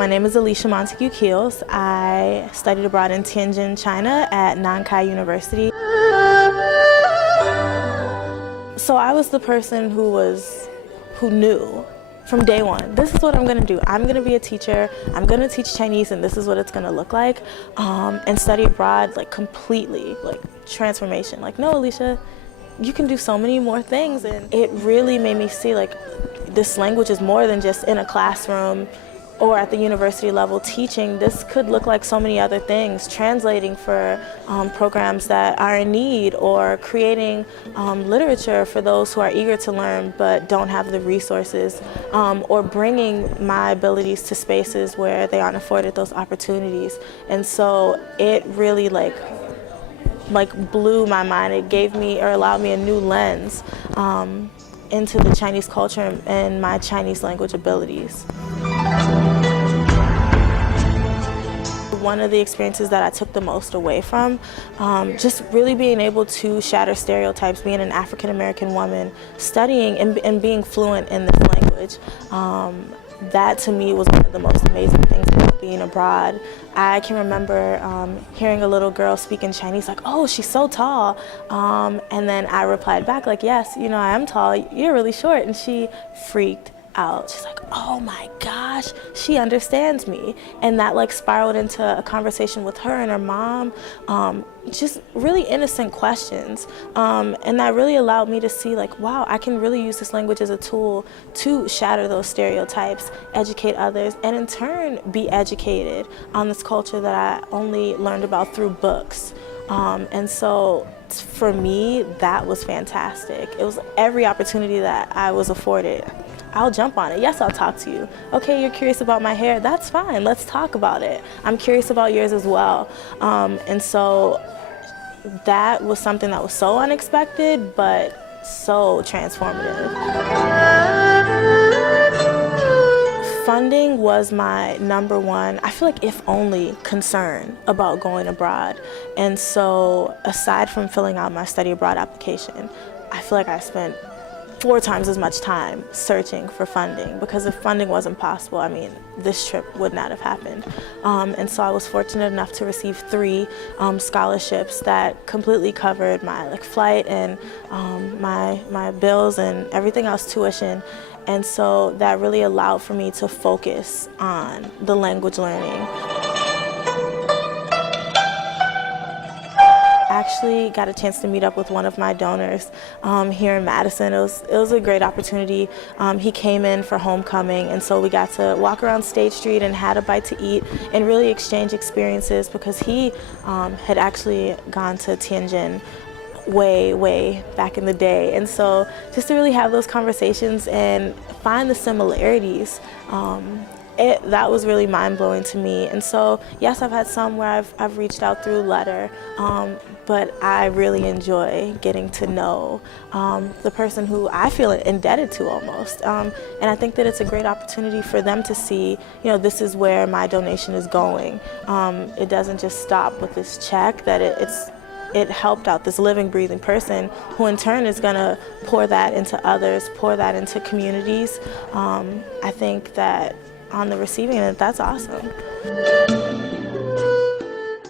my name is Alicia Montague-Keels. I studied abroad in Tianjin, China at Nankai University. So I was the person who knew from day one, this is what I'm gonna do. I'm gonna be a teacher, I'm gonna teach Chinese, and this is what it's gonna look like. And study abroad, like completely, like transformation. Like, no, Alicia, you can do so many more things. And it really made me see like this language is more than just in a classroom or at the university level teaching. This could look like so many other things, translating for programs that are in need, or creating literature for those who are eager to learn but don't have the resources, or bringing my abilities to spaces where they aren't afforded those opportunities. And so it really like blew my mind. It gave me, or allowed me, a new lens into the Chinese culture and my Chinese language abilities. One of the experiences that I took the most away from, just really being able to shatter stereotypes, being an African-American woman, studying and being fluent in this language. That to me was one of the most amazing things about being abroad. I can remember hearing a little girl speak in Chinese, like, oh, she's so tall. And then I replied back like, yes, you know, I am tall, you're really short. And she freaked out. She's like, oh my gosh, she understands me. And that like spiraled into a conversation with her and her mom, just really innocent questions. And that really allowed me to see like, wow, I can really use this language as a tool to shatter those stereotypes, educate others, and in turn be educated on this culture that I only learned about through books. And so for me, that was fantastic. It was every opportunity that I was afforded, I'll jump on it. Yes, I'll talk to you. Okay, you're curious about my hair. That's fine. Let's talk about it. I'm curious about yours as well. And so that was something that was so unexpected, but so transformative. Funding was my #1, I feel like if only, concern about going abroad. And so aside from filling out my study abroad application, I feel like I spent 4 times as much time searching for funding, because if funding wasn't possible, I mean, this trip would not have happened. And so I was fortunate enough to receive 3 scholarships that completely covered my flight and my bills and everything else, tuition. And so that really allowed for me to focus on the language learning. Actually got a chance to meet up with one of my donors here in Madison. It was a great opportunity. He came in for homecoming, and so we got to walk around State Street and had a bite to eat and really exchange experiences, because he had actually gone to Tianjin way back in the day. And so just to really have those conversations and find the similarities, that was really mind-blowing to me. And so, yes, I've had some where I've reached out through letter, but I really enjoy getting to know the person who I feel indebted to almost. And I think that it's a great opportunity for them to see, you know, this is where my donation is going. It doesn't just stop with this check, that it helped out this living, breathing person who in turn is gonna pour that into others, pour that into communities. I think that on the receiving end, that's awesome.